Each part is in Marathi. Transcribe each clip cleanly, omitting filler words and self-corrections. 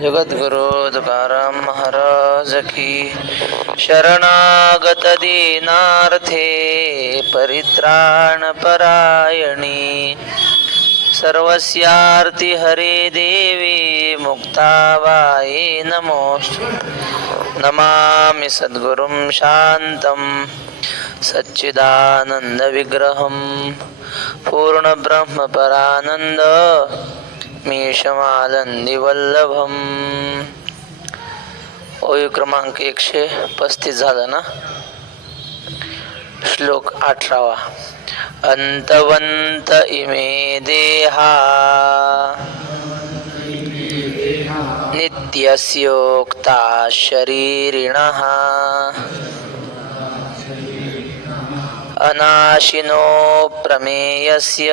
जगद्गुरु तुकाराम महाराज की शरणागत दीनार्थे परित्राण परायणी सर्वस्यार्ति हरे देवी मुक्ताबाई नमोस्तुते। नमामि सद्गुरुं शान्तं सच्चिदानंद विग्रहं पूर्णब्रह्म परानंद मीशमानंदी वल्लभम। ओय क्रमांक 135 झाला ना। श्लोक 18वा। अंतवंत इमे देहा नित्यस्योक्ता शरीरिणः अनाशिनो प्रमेयस्य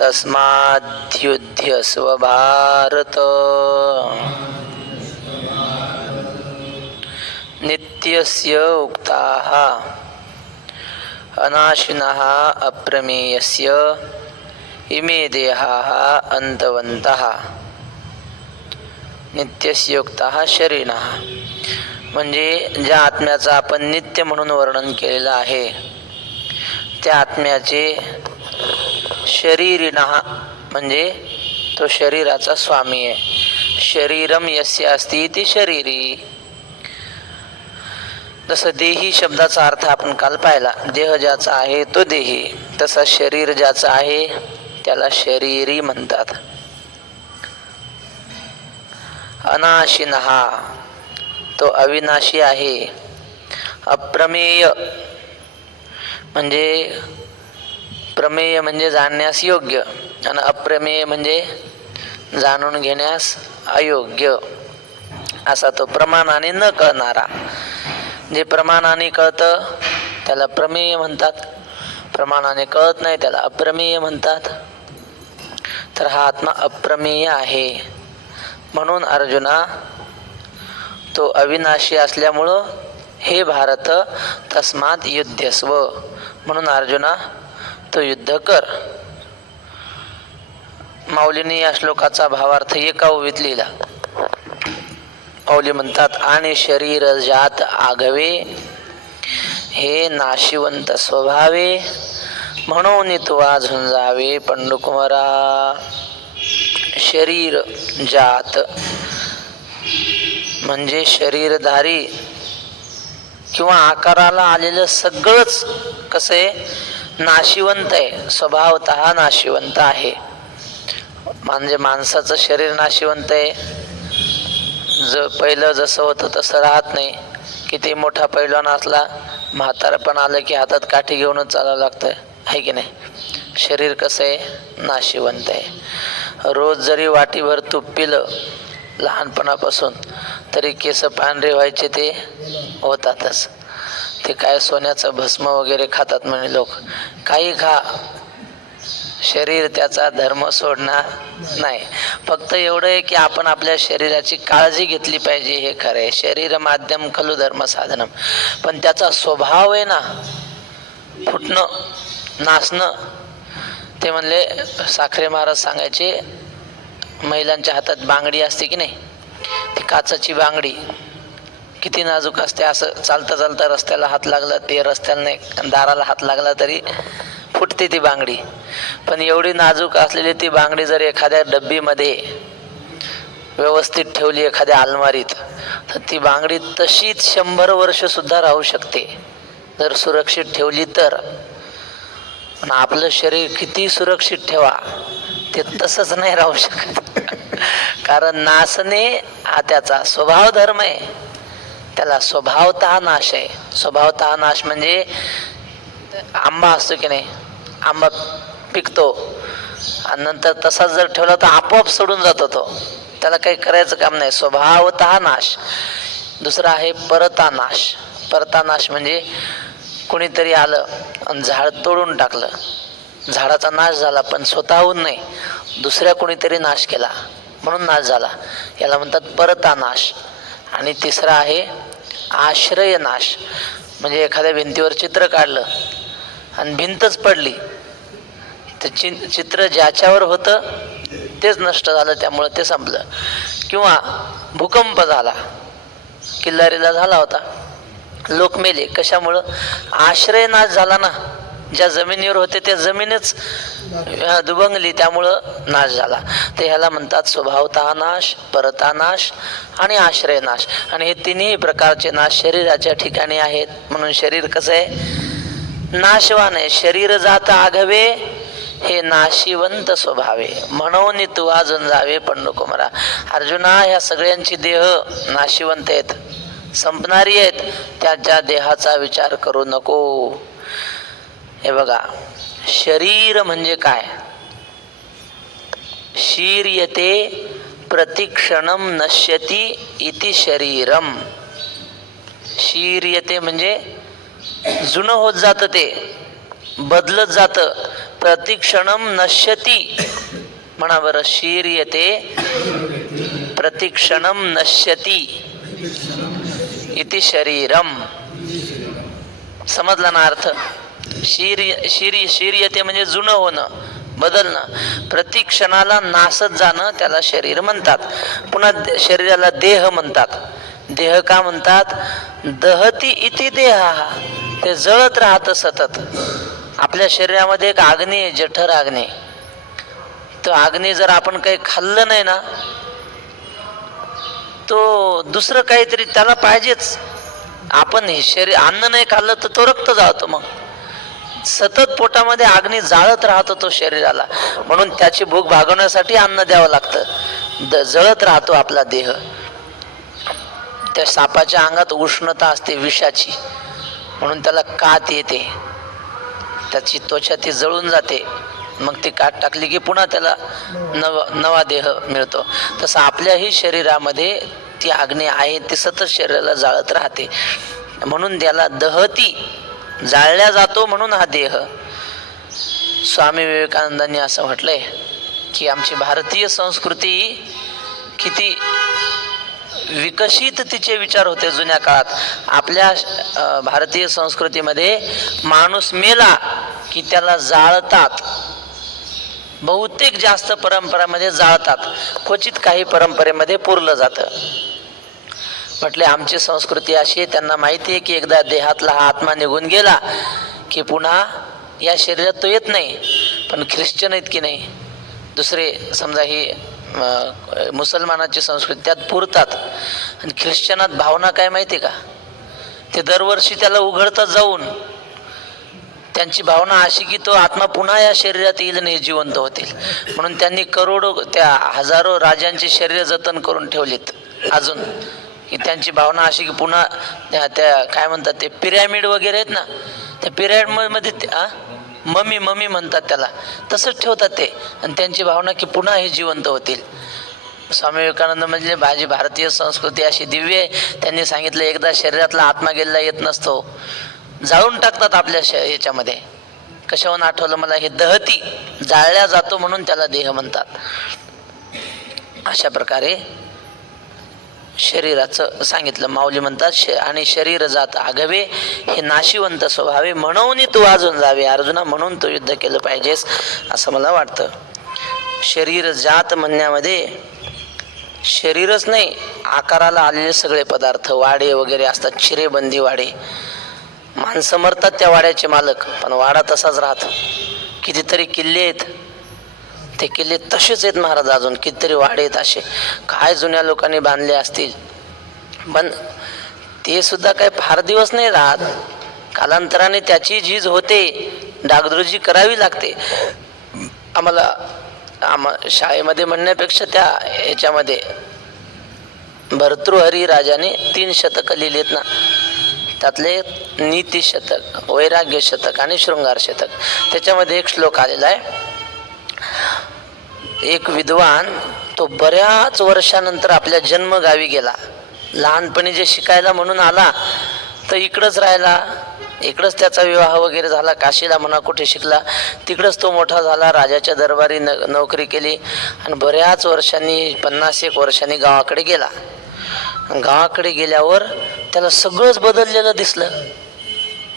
तस्माद्युध्यस्व भारत। नित्यस्य उक्ताः अनाशिनः अप्रमेयस्य इमे देहाः अंतवन्तः नित्यस्य उक्ताः शरीरिणः। म्हणजे ज्या आत्म्याचा आपण नित्य म्हणून वर्णन केलेलं आहे त्या आत्म्याचे शरीरिणः म्हणजे तो शरीराचा स्वामी आहे. शरीरम यस्य अस्ति इति शरीरी. जसं देही शब्दाचा अर्थ आपण काल पाहिला, देह ज्याचा आहे तो देही, तसा शरीर ज्याचा आहे त्याला शरीरी म्हणतात. अनाशिनः तो अविनाशी आहे. अप्रमेय म्हणजे प्रमेय म्हणजे जाणण्यास योग्य आणि अप्रमेय म्हणजे जाणून घेण्यास अयोग्य. असा तो प्रमाणाने न कळणारा. जे प्रमाणाने कळतं त्याला प्रमेय म्हणतात, प्रमाणाने कळत नाही त्याला अप्रमेय म्हणतात. तर हा आत्मा अप्रमेय आहे. म्हणून अर्जुना तो अविनाशी असल्यामुळं हे भारत तस्मात् युध्यस्व, म्हणून अर्जुना तो युद्ध कर. माऊलीने या श्लोकाचा भावार्थ एका ओवीत लिहिला. माऊली म्हणतात, आणि शरीर जात आघवे हे नाशिवंत स्वभावे म्हणून तुवा झुंजावे पंडुकुमारा. शरीर जात म्हणजे शरीरधारी किंवा आकाराला आलेलं सगळंच कसं आहे, नाशिवंत आहे, स्वभावतः नाशिवंत आहे. म्हणजे माणसाचं शरीर नाशिवंत आहे. पहिलं जसं होतं तसं राहत नाही. किती मोठा पैलवान असला, म्हातारपण आलं की हातात काठी घेऊनच चालावं लागतं, आहे की नाही. शरीर कसं आहे, नाशिवंत आहे. रोज जरी वाटीभर तूप पिलं लहानपणापासून तरी केस पांढरे व्हायचे ते होतातच. ते काय सोन्याचं भस्म वगैरे खातात म्हणे लोक. काही खा, शरीर त्याचा धर्म सोडणार नाही. फक्त एवढं आहे की आपण आपल्या शरीराची काळजी घेतली पाहिजे, हे खरं आहे. शरीर माध्यम खलु धर्म साधनम. पण त्याचा स्वभाव आहे ना फुटणं, नासणं. ते म्हणले साखरे महाराज सांगायचे, महिलांच्या हातात बांगडी असते की नाही, ती काचाची बांगडी किती नाजूक असते. असं चालता चालता रस्त्याला हात लागला, ते रस्त्याला नाही दाराला हात लागला तरी फुटते ती बांगडी. पण एवढी नाजूक असलेली ती बांगडी जर एखाद्या डब्बीमध्ये व्यवस्थित ठेवली, एखाद्या अलमारीत, तर ती बांगडी तशीच 100 वर्ष सुद्धा राहू शकते जर सुरक्षित ठेवली तर. पण आपलं शरीर किती सुरक्षित ठेवा ते तसंच नाही राहू शकत. कारण नासणे हा त्याचा स्वभाव धर्म आहे. त्याला स्वभावतः नाश आहे. स्वभावतः नाश म्हणजे आंबा असतो की नाही, आंबा पिकतो आणि नंतर तसाच जर ठेवला तर आपोआप सोडून जातो तो, त्याला काही करायचं काम नाही. स्वभावतः नाश. दुसरा आहे परता नाश. परता नाश म्हणजे कोणीतरी आलं आणि झाड तोडून टाकलं, झाडाचा नाश झाला पण स्वतःहून नाही, दुसऱ्या कोणीतरी नाश केला म्हणून नाश झाला, याला म्हणतात परता नाश. आणि तिसरा आहे आश्रय नाश. म्हणजे एखाद्या भिंतीवर चित्र काढलं आणि भिंतच पडली, तर चित्र ज्याच्यावर होतं तेच नष्ट झालं, त्यामुळं ते संपलं. किंवा भूकंप झाला, किल्लारीला झाला होता, लोक मेले. कशामुळं? आश्रय नाश झाला ना. ज्या जमिनीवर होते त्या जमीनच दुभंगली, त्यामुळं नाश झाला. ते ह्याला म्हणतात स्वभावतः नाश, परता नाश आणि आश्रय नाश. आणि हे तिन्ही प्रकारचे नाश शरीराच्या ठिकाणी आहेत. म्हणून शरीर कसं आहे? नाशवान आहे. शरीर जात आघवे हे नाशिवंत स्वभावे, म्हणून तू अजून जावे पण नको मरा. अर्जुना, ह्या सगळ्यांची देह नाशिवंत आहेत, संपणारी आहेत. त्याच्या देहाचा विचार करू नको. हे बघा, शरीर म्हणजे काय? शीर्यते प्रतिक्षणम नश्यती इति शरीरम. शीर्यते म्हणजे जुनं होत जातं, ते बदलत जातं. प्रतिक्षणम नश्यती म्हणा बरं. शीर्यते प्रतिक्षणम नश्यती इति शरीरम. समजला ना अर्थ? शीर्यते म्हणजे जुनं होणं, बदलणं. प्रतिक्षणाला नासत जाणं त्याला शरीर म्हणतात. पुन्हा शरीराला देह म्हणतात. देह का म्हणतात? दहती इति देहा, ते जळत राहतं सतत. आपल्या शरीरामध्ये एक अग्नी आहे, जठर अग्नी. तो अग्नी जर आपण काही खाल्लं नाही ना, तो दुसरं काहीतरी त्याला पाहिजेच. आपण हे शरीर अन्न नाही खाल्लं तर तो रक्त जाळतो. मग सतत पोटामध्ये अग्नी जाळत राहतो तो शरीराला. म्हणून त्याची भूक भागवण्यासाठी अन्न द्यावं लागतं. जळत राहतो आपला देह. त्या सापाच्या अंगात उष्णता असते विषाची, म्हणून त्याला कात येते. त्याची त्वचा ती जळून जाते. मग ती काट टाकली की पुन्हा त्याला नवा देह मिळतो. तसं आपल्याही शरीरामध्ये ती अग्नी आहे, ती सतत शरीराला जाळत राहते. म्हणून त्याला दहती, जाळल्या जातो म्हणून हा देह. स्वामी विवेकानंदांनी असं म्हटलंय की आमची भारतीय संस्कृती किती विकसित तिचे विचार होते जुन्या काळात. आपल्या भारतीय संस्कृतीमध्ये माणूस मेला की त्याला जाळतात. बहुतेक जास्त परंपरामध्ये जाळतात, क्वचित काही परंपरेमध्ये पुरलं जातं. म्हटले आमची संस्कृती अशी आहे, त्यांना माहिती आहे की एकदा देहातला हा आत्मा निघून गेला की पुन्हा या शरीरात तो येत नाही. पण ख्रिश्चन आहेत की नाही, दुसरे समजा ही मुसलमानाची संस्कृती, त्यात पुरतात. आणि ख्रिश्चनात भावना काय माहिती का? ते दरवर्षी त्याला उघडतात जाऊन. त्यांची भावना अशी की तो आत्मा पुन्हा या शरीरात येईल आणि जिवंत होतील. म्हणून त्यांनी करोडो, त्या हजारो राजांची शरीर जतन करून ठेवलीत अजून. की त्यांची भावना अशी की पुन्हा त्या काय म्हणतात ते पिरॅमिड वगैरे आहेत ना, त्या पिरॅमिडमध्ये ममी म्हणतात त्याला, तसंच ठेवतात ते. आणि त्यांची भावना की पुन्हा हे जिवंत होतील. स्वामी विवेकानंद म्हणजे माझी भारतीय संस्कृती अशी दिव्य आहे. त्यांनी सांगितलं एकदा शरीरातला आत्मा गेलेला येत नसतो, जाळून टाकतात आपल्या याच्यामध्ये. कशाहून आठवलं मला, हे दहती, जाळल्या जातो म्हणून त्याला देह म्हणतात. अशा प्रकारे शरीराचं सांगितलं. माऊली म्हणतात आणि शरीर जात आघवे हे नाशिवंत स्वभावे, म्हणून तू अजून जावे. अर्जुना, म्हणून तू युद्ध केलं पाहिजेस असं मला वाटतं. शरीर जात म्हणण्यामध्ये शरीरच नाही, आकाराला आलेले सगळे पदार्थ, वाडे वगैरे असतात, चिरेबंदी वाडे. माणसं मरतात त्या वाड्याचे मालक, पण वाडा तसाच राहतो. कितीतरी किल्ले आहेत, ते किल्ले तसेच आहेत महाराज. अजून कितीतरी वाडे आहेत असे, काय जुन्या लोकांनी बांधले असतील. पण ते सुद्धा काय फार दिवस नाही राहत. कालांतराने त्याची झीज होते, डागडुजी करावी लागते. आम्हाला शाळेमध्ये म्हणण्यापेक्षा त्या ह्याच्यामध्ये भर्तृहरी राजाने 3 शतकं लिहिलेत ना, त्यातले नीती शतक, वैराग्य शतक आणि शृंगार शतक. त्याच्यामध्ये एक श्लोक आलेला आहे. एक विद्वान तो बऱ्याच वर्षानंतर आपल्या जन्मगावी गेला. लहानपणी जे शिकायला म्हणून आला तर इकडंच राहिला, इकडंच त्याचा विवाह वगैरे झाला. काशीला म्हणा कुठे शिकला, तिकडंच तो मोठा झाला. राजाच्या दरबारी नोकरी केली आणि बऱ्याच वर्षांनी 50-1 वर्षांनी गावाकडे गेला. गावाकडे गेल्यावर त्याला सगळंच बदललेलं दिसलं.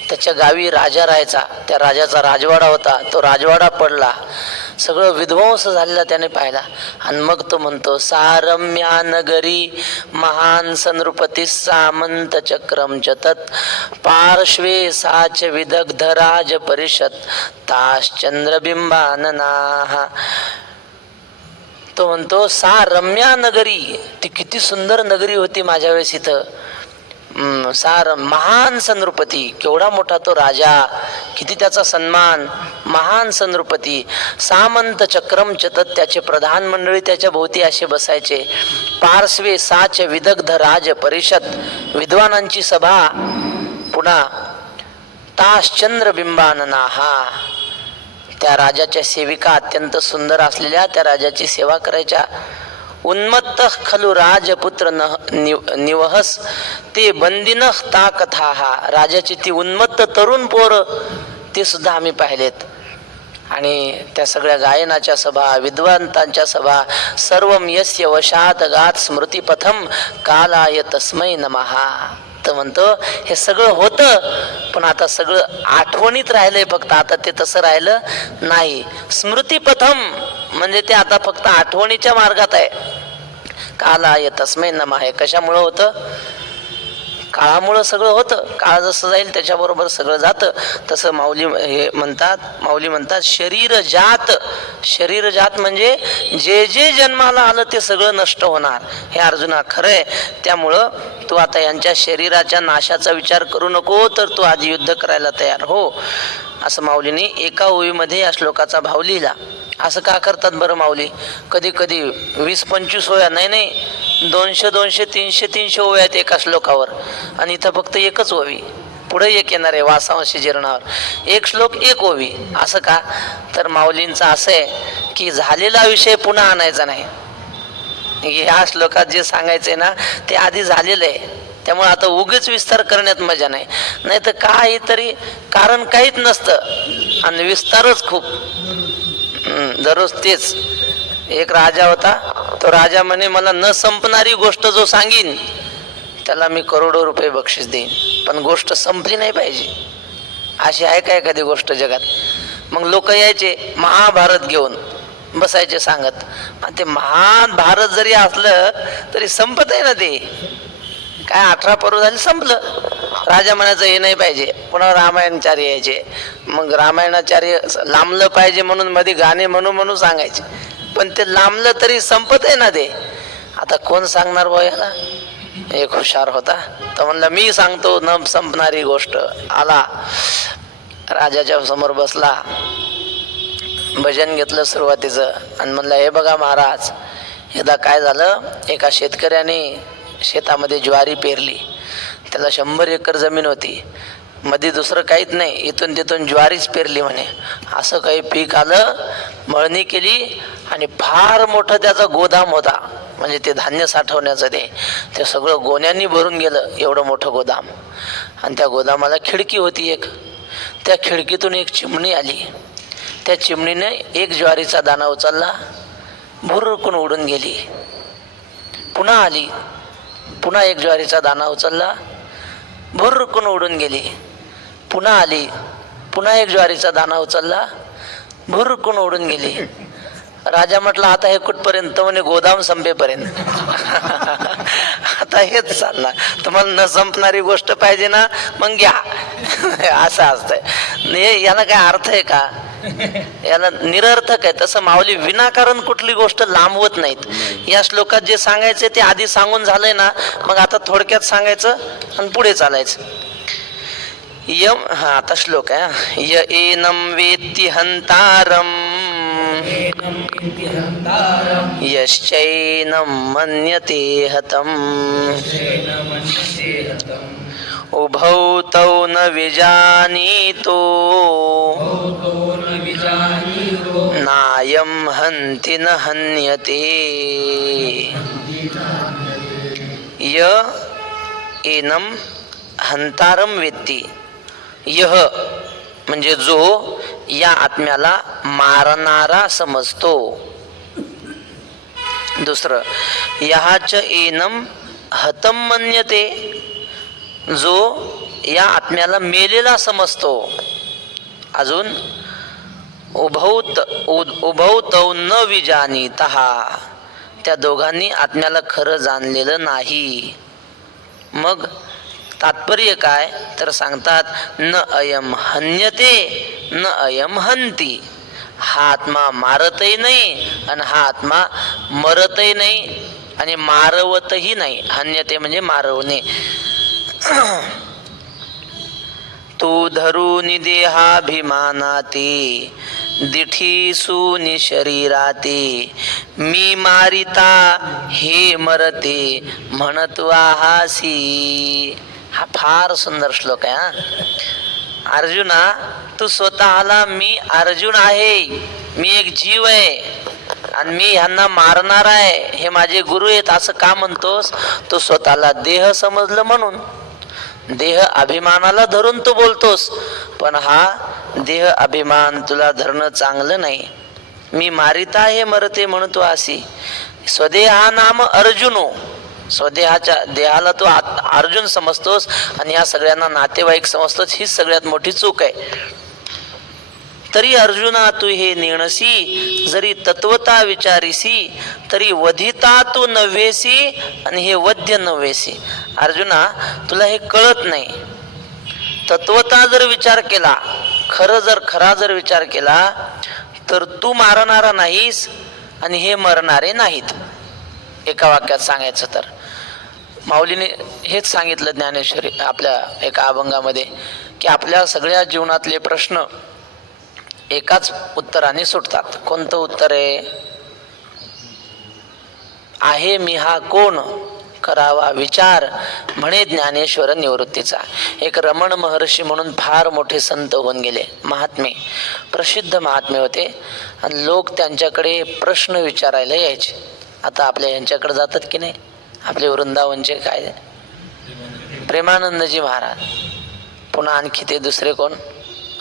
त्याच्या गावी राजा राहायचा, त्या राजाचा राजवाडा होता, तो राजवाडा पडला. सगळं विध्वंस झालेला त्याने पाहिला. आणि मग तो म्हणतो सारम्या नगरी महान सनृपती सामंत चक्रम च तत् पार्श्वे साच विदग्ध राज परिषद ताश्चंद्रबिंबाननाः. तो म्हणतो सा रम्या नगरी, ती किती सुंदर नगरी होती माझ्या वेळेस इथं. सार महान सनृपती, केवढा मोठा तो राजा, किती त्याचा सन्मान. महान सनृपती सामंत चक्रम चतत, त्याचे प्रधान मंडळी त्याच्या भोवती असे बसायचे. पार्श्वे साच विदग्ध राज परिषद, विद्वानांची सभा. पुन्हा ताश्चंद्र बिंबाननाहा, त्या राजाच्या सेविका अत्यंत सुंदर असलेल्या त्या राजाची सेवा करायच्या. उन्मत्त खलु राजपुत्र निवहस ते बंदिन ता कथा, राजाची ती उन्मत्त तरुण पोर ते सुद्धा आम्ही पाहिलेत. आणि त्या सगळ्या गायनाच्या सभा, विद्वांतांच्या सभा. सर्वम यस्य वशात गात स्मृतिपथम कालाय तस्मै नमहा. तर म्हणतो हे सगळं होतं, पण आता सगळं आठवणीत राहिलंय फक्त. आता ते तसं राहिलं नाही. स्मृतिपथम म्हणजे ते आता फक्त आठवणीच्या मार्गात आहे. कालाय तस्मै नमः आहे. कशामुळं होतं? काळामुळं सगळं होतं. काळ जसं जाईल त्याच्याबरोबर सगळं जातं. तसं माऊली म्हणतात शरीर जात. शरीर जात म्हणजे जे जे जन्माला आलं ते सगळं नष्ट होणार. हे अर्जुना खरंय. त्यामुळं तू आता यांच्या शरीराच्या नाशाचा विचार करू नको, तर तू आधी युद्ध करायला तयार हो, असं माऊलीने एका ओळीमध्ये या श्लोकाचा भाव लिहिला. असं का करतात बरं माऊली? कधी कधी 20-25 ओव्या, नाही 200-200, 300-300 ओव्या आहेत एका श्लोकावर, आणि इथं फक्त एकच ओवी, पुढे एक येणार आहे वासांशी जीर्णावर. एक श्लोक एक ओवी. असं का? तर माऊलींचं असं आहे की झालेला विषय पुन्हा आणायचा नाही. ह्या श्लोकात जे सांगायचंय ना ते आधी झालेलं आहे. त्यामुळे आता उगीच विस्तार करण्यात मजा नाही. नाही तर काहीतरी कारण काहीच नसतं आणि विस्तारच खूप. दररोज तेच. एक राजा होता. तो राजा म्हणे मला न संपणारी गोष्ट जो सांगीन त्याला मी करोडो रुपये बक्षीस देईन, पण गोष्ट संपली नाही पाहिजे. अशी आहे का एखादी गोष्ट जगात? मग लोक यायचे महाभारत घेऊन बसायचे सांगत. ते महाभारत जरी असलं तरी संपत आहे ना ते. काय 18 पर्व झाले संपलं. राजा म्हणायचं हे नाही पाहिजे. पुन्हा रामायणाचार्य यायचे. मग रामायणाचार्य लांबलं पाहिजे म्हणून मध्ये गाणे म्हणून सांगायचे, पण ते लांबलं तरी संपत आहे ना ते. आता कोण सांगणार बा याला? एक हुशार होता, तर म्हणला मी सांगतो न संपणारी गोष्ट. आला राजाच्या समोर बसला, भजन घेतलं सुरुवातीचं, आणि म्हणलं हे बघा महाराज, एकदा काय झालं, एका शेतकऱ्याने शेतामध्ये ज्वारी पेरली. त्याला 100 एकर जमीन होती. मध्ये दुसरं काहीच नाही, इथून तिथून ज्वारीच पेरली म्हणे. असं काही पीक आलं, मळणी केली, आणि फार मोठं त्याचा गोदाम होता. म्हणजे ते धान्य साठवण्याचं ते सगळं गोण्यांनी भरून गेलं, एवढं मोठं गोदाम. आणि त्या गोदामाला खिडकी होती एक. त्या खिडकीतून एक चिमणी आली. त्या चिमणीने एक ज्वारीचा दाणा उचलला, भुरकून उडून गेली. पुन्हा आली, पुन्हा एक ज्वारीचा दाणा उचलला, भुरकून उडून गेली. पुन्हा आली, पुन्हा एक ज्वारीचा दाणा उचलला, भुरकून उडून गेली. राजा म्हटला आता हे कुठपर्यंत? म्हणे गोदाम संपेपर्यंत. आता हेच चालणार. तुम्हाला न संपणारी गोष्ट पाहिजे ना, मग घ्या. असं असतंय. याला काय अर्थ आहे का? याला निरर्थक आहे. तसं माऊली विनाकारण कुठली गोष्ट लांबवत नाहीत. या श्लोकात जे सांगायचे ते आधी सांगून झालंय ना, मग आता थोडक्यात सांगायचं आणि पुढे चालायचं. यम आता श्लोक आहे. य एनम वेत्ति हंतारम यश्चैनं मन्यते हतम् उभौ तौ न विजानीतो नायं हन्ति न हन्यते. य एनं हंतारम वेत्ति. यह म्हणजे जो या आत्म्याला मारणारा समजतो. दुसरं यहाच एनम हतम मन्यते, जो या आत्म्याला मेलेला समजतो. अजून उभौ तौ न विजानीतः, त्या दोघांनी आत्म्याला खरं जाणलेलं नाही. मग तात्पर्य काय तर सांगतात, न अयम हन्यते न अयम हन्ति. हा आत्मा मारतही नाही आणि हा आत्मा मरतही नाही आणि मारवतही नाही. हन्यते म्हणजे मारवणे. तू धरुनी देहाभिमानाती दिठीसूनी शरीराती, मी मारिता हे मरते म्हणत्वा हासी. हा फार सुंदर श्लोक आहे. हा अर्जुना, तू स्वतःला मी अर्जुन आहे, मी एक जीव आहे आणि मी ह्यांना मारणार आहे, हे माझे गुरु आहेत असं का म्हणतोस? तू स्वतःला देह समजलं म्हणून. देह अभिमानाला धरून तू बोलतोस, पण हा देह अभिमान तुला धरणं चांगलं नाही. मी मारिता हे मरते म्हणून तू असी. स्वदेहा नाम अर्जुनो, स्वदेहाच्या देहाला तू अर्जुन समजतोस आणि या सगळ्यांना नातेवाईक समजतोस. ही सगळ्यात मोठी चूक आहे. तरी अर्जुना तू हे नेणसी, जरी तत्वता विचारीसी, तरी वधिता तू नव्हेसी आणि हे वध्य नव्हेसी. अर्जुना, तुला हे कळत नाही. तत्वता जर विचार केला, खरा जर विचार केला, तर तू मारणारा नाहीस आणि हे मरणारे नाहीत. एका वाक्यात सांगायचं तर माऊलीने हेच सांगितलं ज्ञानेश्वरी आपल्या एका अभंगामध्ये, की आपल्या सगळ्या जीवनातले प्रश्न एकाच उत्तराने सुटतात. कोणतं उत्तर आहे मी हा कोण, करावा विचार म्हणे ज्ञानेश्वर निवृत्तीचा. एक रमण महर्षी म्हणून फार मोठे संत होऊन गेले, महात्मे, प्रसिद्ध महात्मे होते. आणि लोक त्यांच्याकडे प्रश्न विचारायला यायचे. आता आपल्या यांच्याकडे जातात की नाही, आपले वृंदावनचे काय प्रेमानंदजी महाराज, पुन्हा आणखी ते दुसरे कोण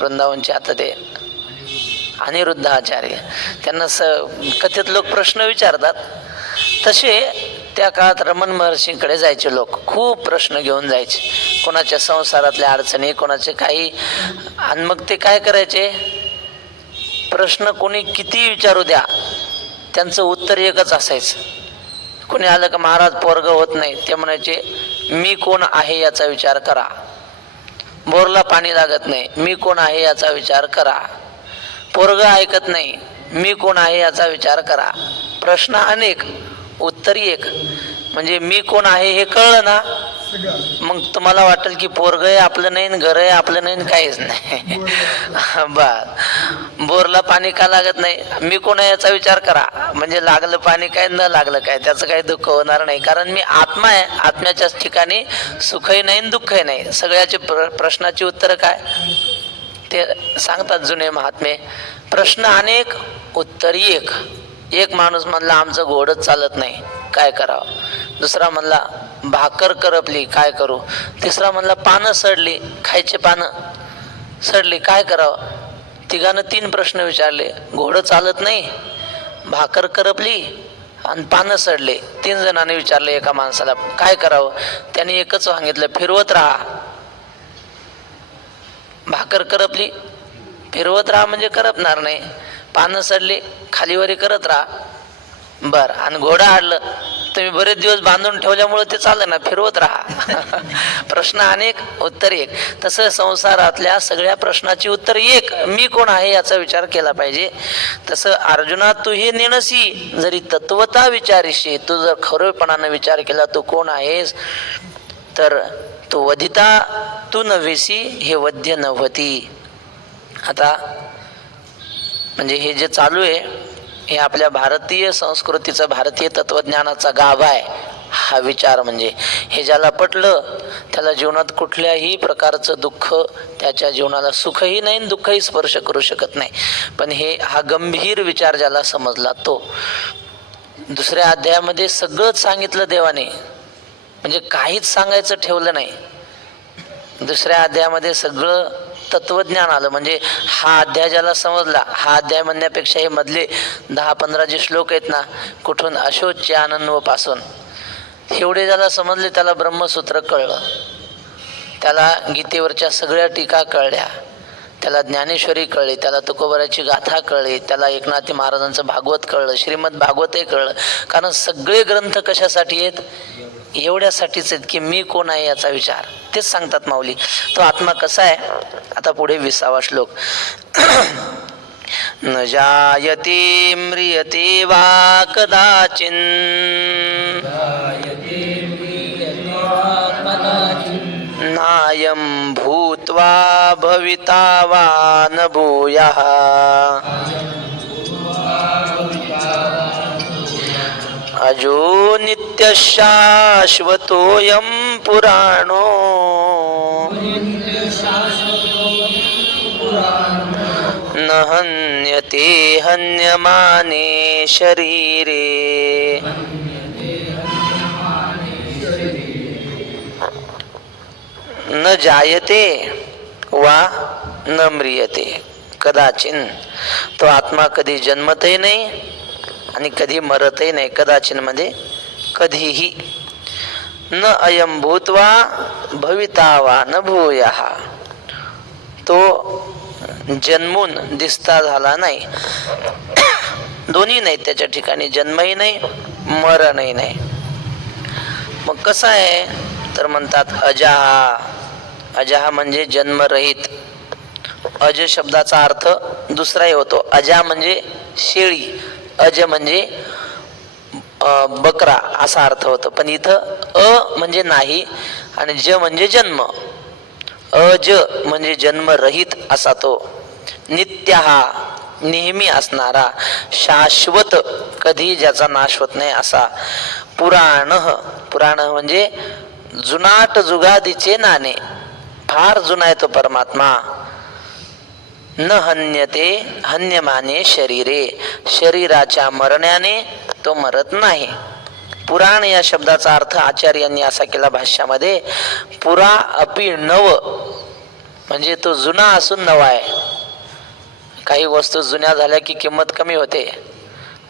वृंदावनचे, आता ते अनिरुद्ध आचार्य, त्यांना कथित लोक प्रश्न विचारतात. तसे त्या काळात रमण महर्षींकडे जायचे लोक, खूप प्रश्न घेऊन जायचे, कोणाच्या संसारातल्या अडचणी, कोणाचे काही. आणि मग ते काय करायचे, प्रश्न कोणी किती विचारू द्या, त्यांचं उत्तर एकच असायचं. कोणी आलं का महाराज पोरग होत नाही, ते म्हणायचे मी कोण आहे याचा विचार करा. बोरला पाणी लागत नाही, मी कोण आहे याचा विचार करा. पोरग ऐकत नाही, मी कोण आहे याचा विचार करा. प्रश्न अनेक, उत्तर एक. म्हणजे मी कोण आहे हे कळलं ना, मग तुम्हाला वाटेल की पोरग आहे आपलं नाही, घर आहे आपलं नाही, काहीच नाही. बोरला पाणी का लागत नाही, मी कोण आहे याचा विचार करा. म्हणजे लागलं पाणी काय न लागलं काय त्याचं काही दुःख होणार नाही, कारण मी आत्मा आहे. आत्म्याच्याच ठिकाणी सुखही नाही दुःखही नाही. सगळ्याचे प्रश्नाची उत्तर काय ते सांगतात जुने महात्मे. प्रश्न अनेक, उत्तर एक. एक माणूस म्हणला आमचं घोडच चालत नाही, काय करावं. दुसरा म्हणला भाकर करपली, काय करू. तिसरा म्हणला पानं सडली, खायचे पानं सडली, काय करावं. तिघांना 3 प्रश्न विचारले. घोडं चालत नाही, भाकर करपली आणि पानं सडले. 3 जणांनी विचारले एका माणसाला, काय करावं. त्याने एकच सांगितलं, फिरवत राहा. भाकर करपली, फिरवत राहा म्हणजे करपणार नाही. पानं सडली, खालीवरी करत राहा. बर, आणि घोडं आडलं, तुम्ही बरेच दिवस बांधून ठेवल्यामुळे ते चाललं ना, फिरवत राहा. प्रश्न अनेक, उत्तर एक. तसं संसारातल्या सगळ्या प्रश्नाची उत्तर एक, मी कोण आहे याचा विचार केला पाहिजे. तसं अर्जुना तू हे नेणसी, जरी तत्वता विचारीशी, तू जर खरेपणानं विचार केला तू कोण आहेस, तर तू वधिता तू नव्हेसी हे वध्य नव्हती. आता म्हणजे हे जे चालू आहे हे आपल्या भारतीय संस्कृतीचं, भारतीय तत्वज्ञानाचा गाभा आहे हा विचार. म्हणजे हे ज्याला पटलं त्याला जीवनात कुठल्याही प्रकारचं दुःख, त्याच्या जीवनाला सुखही नाही दुःखही स्पर्श करू शकत नाही. पण हा गंभीर विचार ज्याला समजला तो. दुसऱ्या अध्यायामध्ये सगळंच सांगितलं देवाने, म्हणजे काहीच सांगायचं ठेवलं नाही. दुसऱ्या अध्यायामध्ये सगळं तत्वज्ञान आलं. म्हणजे हा अध्याय ज्याला समजला, हा अध्याय म्हणण्यापेक्षा हे मधले 10-15 जे श्लोक आहेत ना, कुठून अशोच आनंद पासून एवढे ज्याला समजले त्याला ब्रह्मसूत्र कळलं, त्याला गीतेवरच्या सगळ्या टीका कळल्या, त्याला ज्ञानेश्वरी कळली, त्याला तुकोबाराची गाथा कळली, त्याला एकनाथी महाराजांचं भागवत कळलं, श्रीमद भागवतही कळलं. कारण सगळे ग्रंथ कशासाठी आहेत? एवढ्यासाठीच आहेत की मी कोण आहे याचा विचार. तेच सांगतात माऊली. तो आत्मा कसा आहे? आता पुढे 20वा श्लोक. न जायते म्रियते वा कदाचिन नायं भूत्वा भविता वा न भूयः अजो नित्यशाश्वतोऽयं पुराणो न हन्यते हन्यमाने शरीरे. न जायते वा न म्रियते कदाचिन. तो आत्मा कधी जन्मतही नाही आणि कधी मरतही नाही. कदाचिन मध्ये कधीही. न अयं भूत्वा भविता वा न भूयः. तो जन्मून दिसता झाला नाही. दोन्ही नाही त्याच्या ठिकाणी. जन्मही नाही, मरणही नाही. मग कसं आहे तर म्हणतात अजाहा. अजाहा म्हणजे जन्मरहित. अज शब्दाचा अर्थ दुसराही होतो. अजा म्हणजे शेळी, अज म्हणजे बकरा असा अर्थ होतो. पण इथं अ म्हणजे नाही आणि ज म्हणजे जन्म. अज म्हणजे जन्मरहित असा तो. नित्य हा नेहमी असणारा. शाश्वत कधी ज्याचा नाश होत नाही असा. पुराण. पुराण म्हणजे जुनाट जुगादीचे नाणे. फार जुना आहे तो परमात्मा. न हन्यते हन्यमाने शरीरे. शरीराच्या मरण्याने तो मरत नाही. पुराण या शब्दाचा अर्थ आचार्यांनी असा केला भाष्यामध्ये. पुरा अपि नव म्हणजे तो जुना असून नवा आहे. काही वस्तू जुन्या झाल्या की किंमत कमी होते.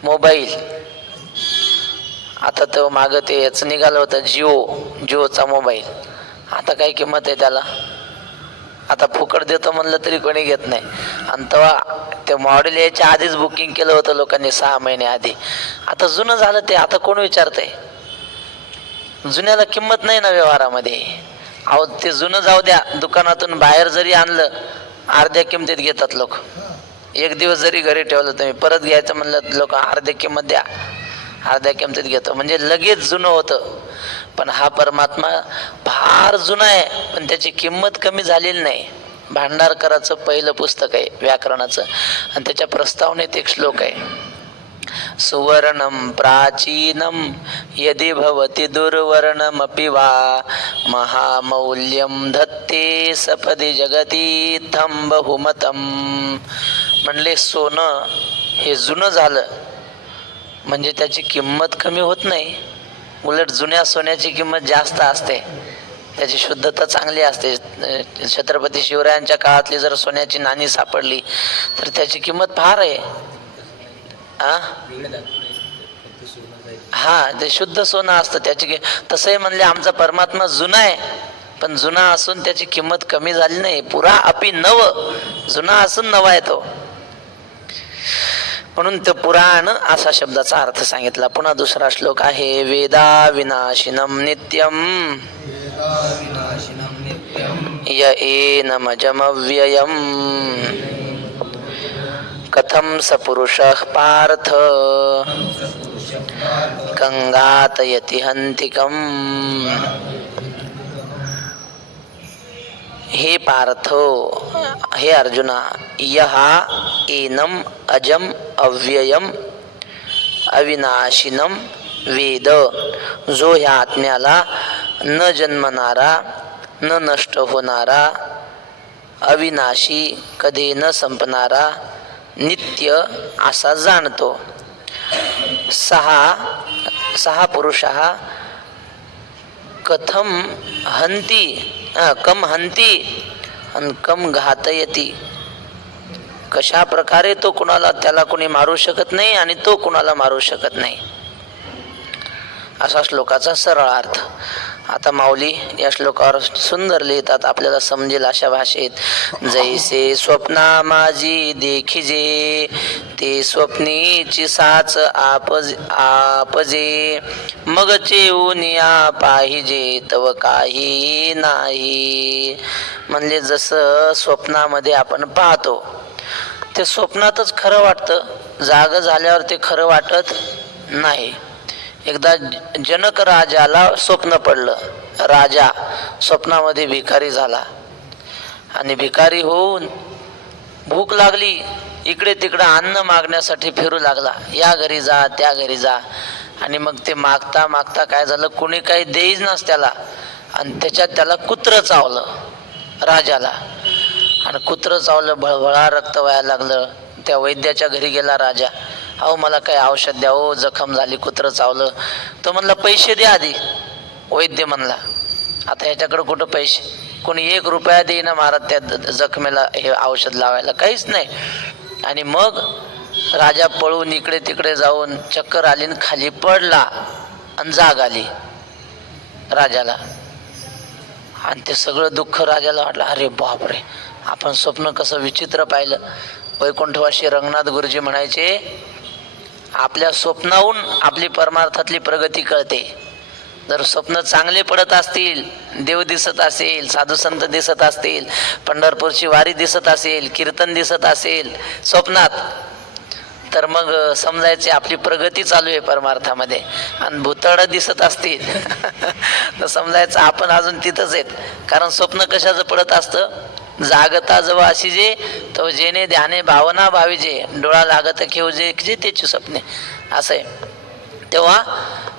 मोबाईल आता तो मागं ते याच निघालं होतं जिओचा मोबाईल. आता काय किंमत आहे त्याला? आता फुकट देतो म्हणलं तरी कोणी घेत नाही. आणि तेव्हा ते मॉडेल यायच्या आधीच बुकिंग केलं होतं लोकांनी 6 महिने आधी. आता जुनं झालं ते. आता कोण विचारतंय? जुन्याला किंमत नाही ना व्यवहारामध्ये. अहो ते जुनं जाऊ द्या, दुकानातून बाहेर जरी आणलं अर्ध्या किमतीत घेतात लोक. एक दिवस जरी घरी ठेवलं तुम्ही, परत घ्यायचं म्हणलं लोक अर्ध्या किंमत द्या, अर्ध्या किमतीत घेतो. म्हणजे लगेच जुनं होतं. पण हा परमात्मा फार जुना आहे पण त्याची किंमत कमी झालेली नाही. भांडारकराचं पहिलं पुस्तक आहे व्याकरणाचं आणि त्याच्या प्रस्तावनेत एक श्लोक आहे. सुवर्णम प्राचीनम यदि भवति दुर्वर्णमपि वा महामौल्यम धत्ते सपदि जगती थम बहुमतम. म्हणले सोनं हे जुनं झालं म्हणजे त्याची किंमत कमी होत नाही. उलट जुन्या सोन्याची किंमत जास्त असते. त्याची शुद्धता चांगली असते. छत्रपती शिवरायांच्या काळातली जर सोन्याची नाणी सापडली तर त्याची किंमत फार आहे. हा ते शुद्ध सोनं असतं त्याची. तसंही म्हणले आमचा परमात्मा जुना आहे पण जुना असून त्याची किंमत कमी झाली नाही. पुरा अपि नव. जुना असून नवा आहे तो. म्हणून तो पुराण असा शब्दाचा अर्थ सांगितला. पुन्हा दुसरा श्लोक आहे. वेदा विनाशिनम नित्यम य एनमजमव्ययम् कथं स पुरुषः पार्थ गंगातयति हन्तिकम्. हे पार्थ, हे अर्जुना, यः एनम अजम अव्ययम अविनाशिनम वेद. जो ह्या आत्म्याला न जन्मणारा, न नष्ट होणारा, अविनाशी, कधी न संपणारा, नित्य असा जाणतो. सहा पुरुषः कथम हंती कम हंती आणि कम घातयती. कशा प्रकारे तो कुणाला, त्याला कोणी मारू शकत नाही आणि तो कुणाला मारू शकत नाही. असा श्लोकाचा सरळ अर्थ. आता माऊली या श्लोकावर सुंदर लिहितात, आपल्याला समजेल अशा भाषेत. जैसे स्वप्ना माझी देखिजे, ते स्वप्नीची साच आपजे, मग चेऊनिया पाहिजे तव काही नाही. म्हणजे जसं स्वप्नामध्ये आपण पाहतो ते स्वप्नातच खरं वाटतं, जाग झाल्यावर ते खरं वाटत नाही. एकदा जनक राजाला स्वप्न पडलं. राजा स्वप्नामध्ये भिकारी झाला आणि भिकारी होऊन भूक लागली, इकडे तिकडे अन्न मागण्यासाठी फिरू लागला. या घरी जा त्या घरी जा, आणि मग ते मागता मागता काय झालं, कोणी काही देईनाच त्याला, आणि त्याच्यात त्याला कुत्रं चावलं राजाला. आणि कुत्रं चावलं, भळभळा रक्त व्हायला लागलं. त्या वैद्याच्या घरी गेला राजा. अहो मला काही औषध द्या, हो जखम झाली, कुत्रं चावलं. तो म्हणला पैसे द्या आधी. वैद्य म्हणला आता ह्याच्याकडे कुठं पैसे, कोणी 1 रुपया देईना महाराज त्या जखमेला हे औषध लावायला, काहीच नाही. आणि मग राजा पळून इकडे तिकडे जाऊन चक्कर आली आणि खाली पडला, आणि जाग आली राजाला. आणि ते सगळं दुःख राजाला वाटलं. अरे बापरे, आपण स्वप्न कसं विचित्र पाहिलं. वैकुंठवासी रंगनाथ गुरुजी म्हणायचे, आपल्या स्वप्नाहून आपली परमार्थातली प्रगती कळते. जर स्वप्न चांगले पडत असतील, देव दिसत असेल, साधू संत दिसत असतील, पंढरपूरची वारी दिसत असेल, कीर्तन दिसत असेल स्वप्नात, तर मग समजायचे आपली प्रगती चालू आहे परमार्थामध्ये. आणि भूतळ दिसत असतील तर समजायचं आपण अजून तिथंच आहेत. कारण स्वप्न कशाचं पडत असतं, जागता जवळ अशी जे तो जेने ध्याने भावना भावीजे, डोळा लागत घेऊ जे त्याची स्वप्ने, असं आहे. तेव्हा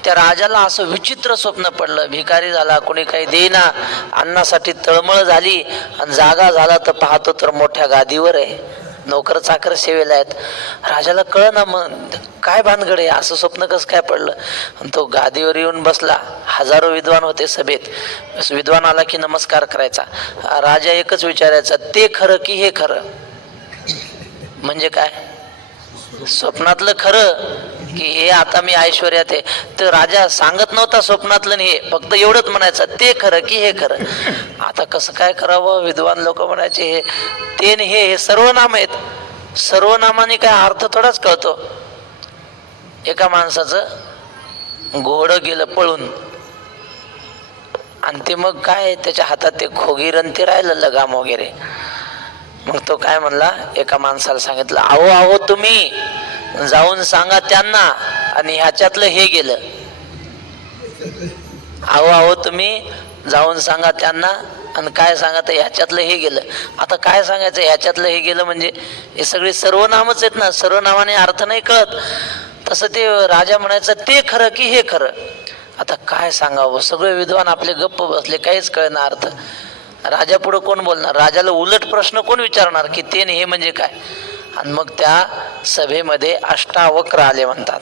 त्या राजाला असं विचित्र स्वप्न पडलं. भिकारी झाला, कोणी काही देईना, अन्नासाठी तळमळ झाली, आणि जागा झाला तर पाहतो तर मोठ्या गादीवर आहे, नोकर चाकर सेवेला आहेत. राजाला कळना मग काय भानगड आहे, असं स्वप्न कसं काय पडलं. आणि तो गादीवर येऊन बसला. हजारो विद्वान होते सभेत. विद्वान आला की नमस्कार करायचा. राजा एकच विचारायचा, ते खरं की हे खरं. म्हणजे काय, स्वप्नातलं खरं की हे आता मी ऐश्वर्यात आहे. तर राजा सांगत नव्हता स्वप्नातलं, हे फक्त एवढंच म्हणायचं, ते खरं की हे खरं. आता कसं काय करावं, विद्वान लोक म्हणायचे हे ते हे सर्वनाम आहेत, सर्वनामाने काय अर्थ थोडाच कळतो. एका माणसाचं घोडं गेलं पळून, आणि ते मग काय त्याच्या हातात ते खोगीर ते राहिलं लगाम वगैरे. मग तो काय म्हणला, एका माणसाला सांगितलं, अहो अहो तुम्ही जाऊन सांगा त्यांना, आणि ह्याच्यातलं हे गेलं. अहो अहो तुम्ही जाऊन सांगा त्यांना, आणि काय सांगा तर ह्याच्यातलं हे गेलं. आता काय सांगायचं, ह्याच्यातलं हे गेलं म्हणजे हे सगळे सर्वनामच आहेत ना, सर्वनामाने अर्थ नाही कळत. तसं ते राजा म्हणायचं, ते खरं की हे खरं. आता काय सांगावं, सगळे विद्वान आपले गप्प बसले, काहीच कळना अर्थ. राजा पुढे कोण बोलणार, राजाला उलट प्रश्न कोण विचारणार की ते हे म्हणजे काय. आणि मग त्या सभेमध्ये अष्टावक्र आले म्हणतात.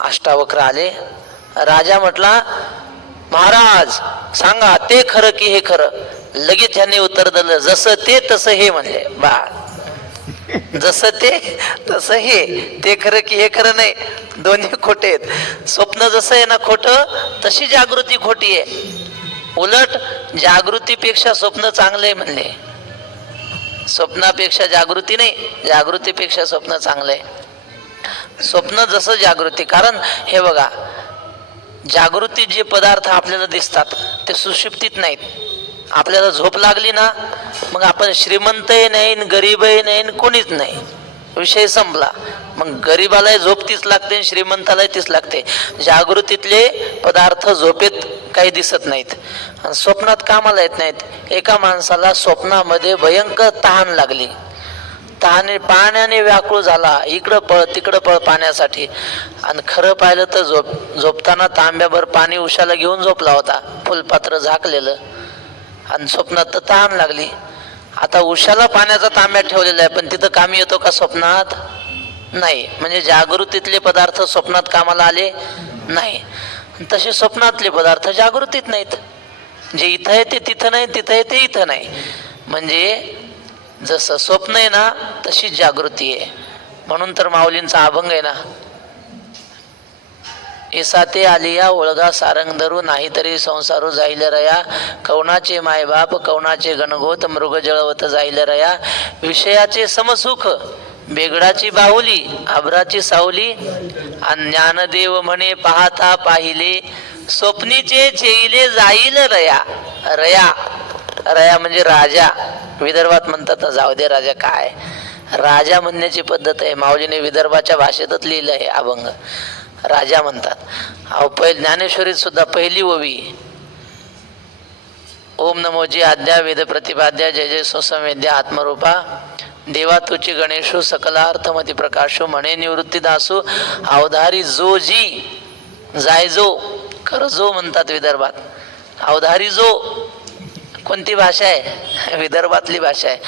अष्टावक्र आले. राजा म्हटला, महाराज सांगा ते खरं की हे खरं. लगेच ह्याने उत्तर दिलं, जसं ते तसं हे म्हणले. बा जसं ते तसं हे, ते खरं की हे खरं नाही, दोन्ही खोटे आहेत. स्वप्न जसं आहे ना खोटं, तशी जागृती खोटी आहे. उलट जागृतीपेक्षा स्वप्न चांगले म्हणले. स्वप्नापेक्षा जागृती नाही, जागृतीपेक्षा स्वप्न चांगलं आहे. स्वप्न जसं जागृती, कारण हे बघा, जागृतीत जे पदार्थ आपल्याला दिसतात ते सुषुप्तीत नाहीत. आपल्याला झोप लागली ना, मग आपण श्रीमंतही नाही, गरीबही नाही, कोणीच नाही, विषय संपला. मग गरीबालाही झोप तीच लागते आणि श्रीमंतालाही तीच लागते. जागृतीतले पदार्थ झोपेत काही दिसत नाहीत आणि स्वप्नात कामाला येत नाहीत. एका माणसाला स्वप्नामध्ये भयंकर तहान लागली, तहाने पाण्याने व्याकुळ झाला, इकडं पळ तिकडं पळ पाण्यासाठी. आणि खरं पाहिलं तर झोपताना तांब्याभर पाणी उशाला घेऊन झोपला होता, फुलपात्र झाकलेलं, आणि स्वप्नात तर तहान लागली. आता उशाला पाण्याचा तांब्या ठेवलेला आहे, पण तिथं कामी येतो का स्वप्नात? नाही. म्हणजे जागृतीतले पदार्थ स्वप्नात कामाला आले नाही, तसे स्वप्नातले पदार्थ जागृतीत नाहीत. जे इथं आहे ते तिथं नाही, तिथं आहे ते इथं नाही. म्हणजे जसं स्वप्न आहे ना, तशीच जागृती आहे. म्हणून तर माऊलींचा अभंग आहे ना, इसाते आलिया ओळगा सारंग धरू नाहीतरी संसारू जाईल रया कवनाचे मायबाप कवनाचे गणगोत मृग जळवत जाईल रया विषयाचे समसुख बेगडाची बाहुली आभराची सावली आणि ज्ञानदेव म्हणे पाहता पाहिले स्वप्नीचे चेईले जाईल रया रया रया म्हणजे राजा विदर्भात म्हणतात ना जाऊ दे राजा काय राजा म्हणण्याची पद्धत आहे माऊलीने विदर्भाच्या भाषेतच लिहिलं आहे अभंग राजा म्हणतात अहो ज्ञानेश्वरीत सुद्धा पहिली ओवी ओम नमोजी आद्या वेद प्रतिपाद्या जय जय सुसंवेद्या आत्मरूपा देवा तुची गणेशू सकलार्थमती प्रकाशू म्हणे निवृत्तीदासू अवधारी जो जी जाय जो खरं जो म्हणतात विदर्भात अवधारी जो कोणती भाषा आहे विदर्भातली भाषा आहे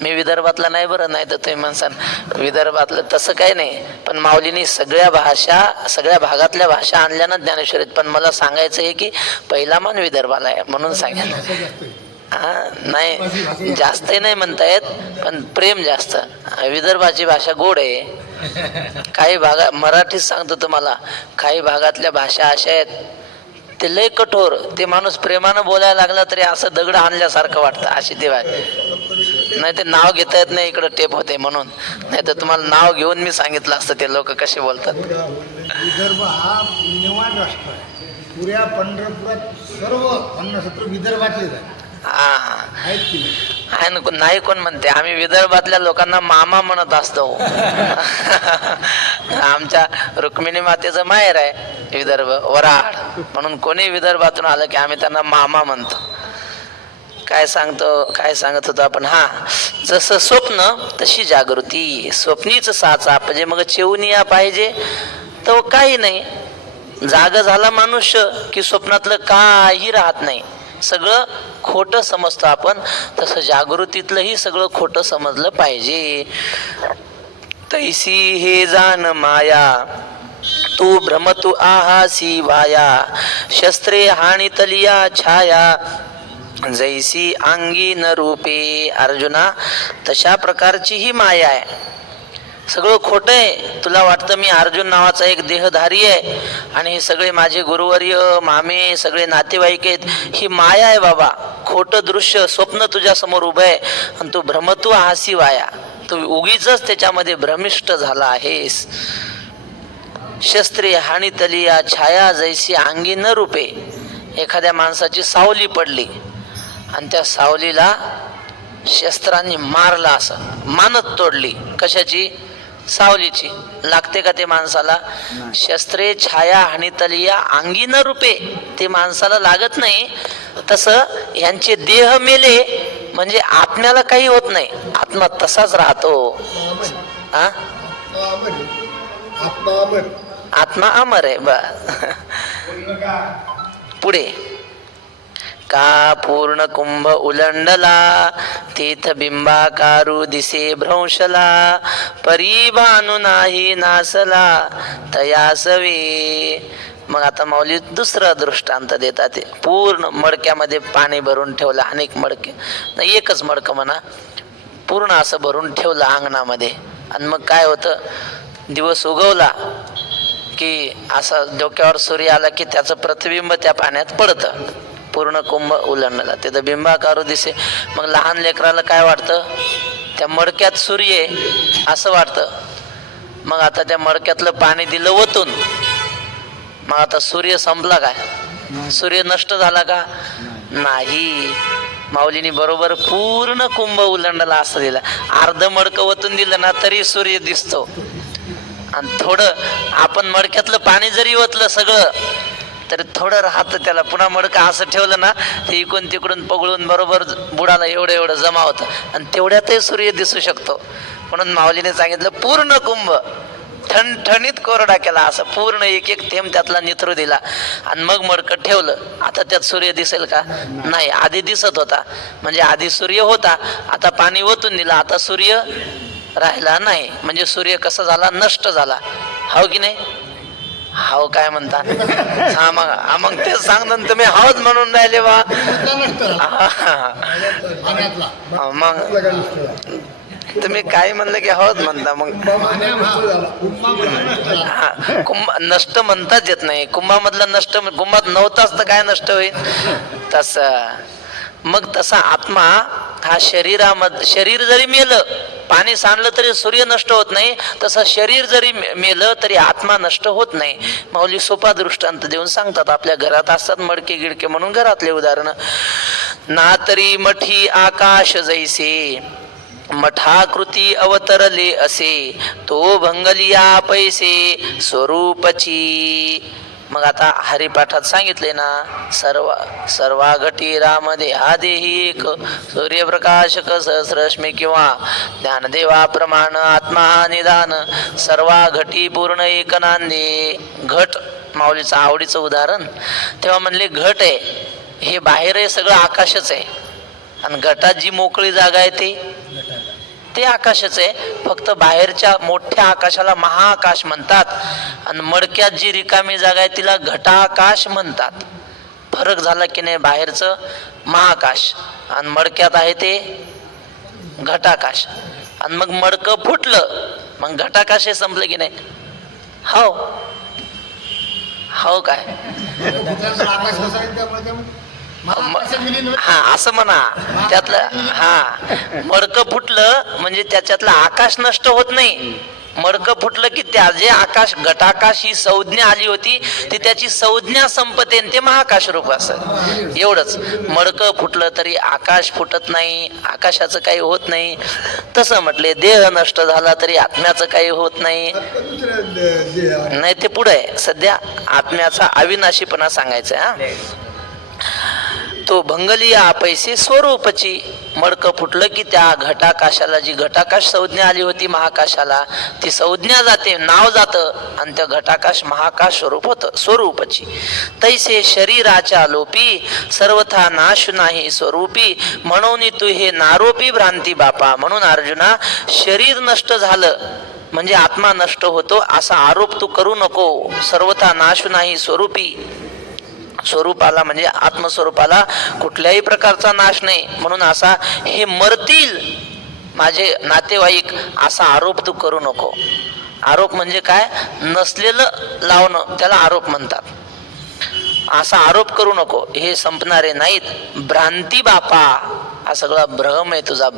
मी विदर्भातला नाही बरं नाही तर तुम्ही म्हणसान विदर्भातलं तसं काही नाही पण माऊलींनी सगळ्या भाषा सगळ्या भागातल्या भाषा आणल्या ना ज्ञानेश्वरीत पण मला सांगायचं आहे की पहिला मान विदर्भाला आहे म्हणून सांगेल हा नाही जास्तही नाही म्हणता येत पण प्रेम जास्त विदर्भाची भाषा गोड आहे काही भागात मराठीत सांगतो तुम्हाला काही भागातल्या भाषा अशा आहेत ते लय कठोर ते माणूस प्रेमानं बोलायला लागला तरी असं दगड आणल्यासारखं वाटतं अशी ते नाही ते नाव घेता येत नाही इकडं टेप होते म्हणून नाही तर तुम्हाला नाव घेऊन मी सांगितलं असतं ते लोक कसे बोलतात विदर्भ हा पुण्यवान राष्ट्र आहे पुऱ्या पंढरपुरात सर्व अन्नक्षेत्र विदर्भातलेच आहे हा नाही कोण म्हणते आम्ही विदर्भातल्या लोकांना मामा म्हणत असतो आमच्या रुक्मिणी मातेचं माहेर आहे विदर्भ वराड म्हणून कोणी विदर्भातून आलं की आम्ही त्यांना मामा म्हणतो काय सांगत होतो आपण हा जसं स्वप्न तशी जागृती स्वप्नीच साचा म्हणजे मग चेवनिया पाहिजे तो काही नाही जाग झाला मनुष्य की स्वप्नातलं काही राहत नाही सगळं खोटं समजतो आपण तसं जागृतीतलंही सगळं खोटं समजलं पाहिजे तैसी हे जाण माया तू भ्रमतु आहासी वाया शस्त्रे हाणितलिया छाया जैसी अंगी न रूपे अर्जुना तशा प्रकारची ही माया आहे सगळं खोटं आहे तुला वाटतं मी अर्जुन नावाचा एक देहधारी आहे आणि हे सगळे माझे गुरुवर्य मामे सगळे नातेवाईक आहेत ही माया आहे बाबा खोटं दृश्य स्वप्न तुझ्या समोर उभं आहे आणि तू भ्रमतू हासी वाया तू उगीच त्याच्यामध्ये भ्रमिष्ट झाला आहेस शस्त्रे हाणितलिया छाया जैसी अंगी न रूपे एखाद्या माणसाची सावली पडली आणि त्या सावलीला शस्त्रांनी मारला असं मानत तोडली कशाची सावलीची लागते का ते माणसाला शस्त्रे छाया हाणितलिया अंगी न रूपे ते माणसाला लागत नाही तसं यांचे देह मेले म्हणजे आत्म्याला काही होत नाही आत्मा तसाच राहतो आत्मा अमर आहे पुढे का पूर्ण कुंभ उलंडला तीथ बिंबाकारू दिसे भ्रंशला परिभानु नाही नासला तयासवे मग आता माऊली दुसरा दृष्टांत देतात पूर्ण मडक्यामध्ये पाणी भरून ठेवलं अनेक मडके नाही एकच मडकं म्हणा पूर्ण असं भरून ठेवलं अंगणामध्ये आणि मग काय होतं दिवस उगवला की असा डोक्यावर सूर्य आला की त्याचं प्रतिबिंब त्या पाण्यात पडतं पूर्ण कुंभ उलंडला तिथं बिंबाकारू दिसे मग लहान लेकराला काय वाटतं त्या मडक्यात सूर्य असं वाटतं मग आता त्या मडक्यातलं पाणी दिलं वतून मग आता सूर्य संपला काय सूर्य नष्ट झाला का नाही माऊलीनी बरोबर पूर्ण कुंभ उलंडला असं दिलं अर्ध मडकं वतून दिलं ना तरी सूर्य दिसतो आणि थोडं आपण मडक्यातलं पाणी जरी ओतलं सगळं तर थोडं राहतं त्याला पुन्हा मडकं असं ठेवलं ना ते इकडून तिकडून पगळून बरोबर बुडाला एवढं जमा होतं आणि तेवढ्यातही सूर्य दिसू शकतो म्हणून माऊलीने सांगितलं पूर्ण कुंभ ठणठणीत कोरडा केला असं पूर्ण एक एक थेंब त्यातला निथरू दिला आणि मग मडकं ठेवलं आता त्यात सूर्य दिसेल का नाही आधी दिसत होता म्हणजे आधी सूर्य होता आता पाणी ओतून दिला आता सूर्य राहिला नाही म्हणजे सूर्य कसा झाला नष्ट झाला हो की नाही हाव काय म्हणता मग ते सांगता तुम्ही हावच म्हणून राहिले बा मग तुम्ही काय म्हणलं की आहोत म्हणता मग. कुंभामध्ये हा, कुंभ नष्ट म्हणताच येत नाही. कुंभामधलं नष्ट, कुंभात नव्हताच तर काय नष्ट होईल तसं. मग तसा आत्मा हा शरीर जरी मेलं, पाणी सांडलं तरी सूर्य नष्ट होत नाही, तसं शरीर जरी मेलं तरी आत्मा नष्ट होत नाही. माऊली सोपा दृष्टांत देऊन सांगतात. आपल्या घरात असतात मडके गिडके म्हणून घरातले उदाहरण. ना तरी मठी आकाश जैसे, मठाकृती अवतरले असे, तो भंगलिया पैसे स्वरूपची. मग आता हरिपाठात सांगितले ना, सर्वा घटी राम देहा देही एक, सूर्यप्रकाशक सहस्रश्मी किंवा ज्ञानदेवा प्रमाण आत्मा निदान, सर्वा घटी पूर्ण एक नांदे. घट माऊलीचं आवडीचं उदाहरण. तेव्हा म्हणले घट आहे हे बाहेर आहे, सगळं आकाशच आहे. आणि घटात जी मोकळी जागा आहे ते आकाशच आहे. फक्त बाहेरच्या मोठ्या आकाशाला महाआकाश म्हणतात, आणि मडक्यात जी रिकामी जागा आहे तिला घटाकाश म्हणतात. फरक झाला की नाही. बाहेरचं महाआकाश आणि मडक्यात आहे ते घटाकाश. आणि मग मडकं फुटलं, मग घटाकाश हे संपलं की नाही. हो काय हा असं म्हणा. त्यातलं हा मडकं फुटलं म्हणजे त्याच्यातलं आकाश नष्ट होत नाही. मडकं फुटलं की त्या जे आकाश घटाकाश ही संज्ञा आली होती ती त्याची संज्ञा संपते, ते महाकाश रूप असत. एवढंच. मडकं फुटलं तरी आकाश फुटत नाही, आकाशाचं काही होत नाही. तसं म्हटले देह नष्ट झाला तरी आत्म्याचं काही होत नाही. नाही ते पुढे आहे. सध्या आत्म्याचा अविनाशीपणा सांगायचा. हा, तो भंगलिया पैसे स्वरूपची. मडकं फुटलं की त्या घटाकाशाला, जी घटाकाश संज्ञा आली होती महाकाशाला, ती संज्ञा जाते, नाव जातं, आणि त्या घटाकाश महाकाश स्वरूप होतं स्वरूपची. तैसे शरीराच्या लोपी सर्वथा नाश नाही स्वरूपी, म्हणून तू हे नारोपी भ्रांती बापा. म्हणून अर्जुना, शरीर नष्ट झालं म्हणजे आत्मा नष्ट होतो असा आरोप तू करू नको. सर्वथा नाश नाही स्वरूपी. स्वरूपाला म्हणजे आत्मस्वरूपाला कुठल्याही प्रकारचा नाश नाही. म्हणून असा हे मरतील माझे नातेवाईक असा आरोप तू करू नको. आरोप म्हणजे काय? नसलेलं लावणं, त्याला आरोप म्हणतात. असा आरोप करू नको. हे संपणारे नाहीत. भ्रांती बापा, हा सगळा भ्रम आहे तुझा.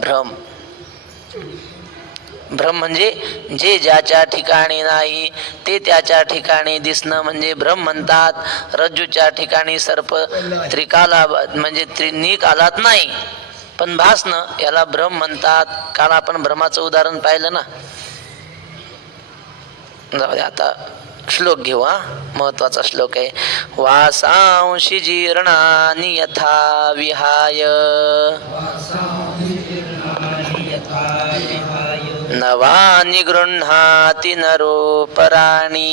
भ्रम म्हणजे जे ज्याच्या ठिकाणी नाही ते त्याच्या ठिकाणी दिसणं म्हणजे भ्रम म्हणतात. रज्जूच्या ठिकाणी सर्प त्रिकाला म्हणजे त्रिनिकालात नाही पण भासणं, याला भ्रम म्हणतात. काल आपण भ्रमाचं उदाहरण पाहिलं ना. जाऊ दे, आता श्लोक घेऊ. हा, महत्वाचा श्लोक आहे. वासांशी जीर्णानि यथा विहाय, नवानि गृह्णाति नरोपराणि,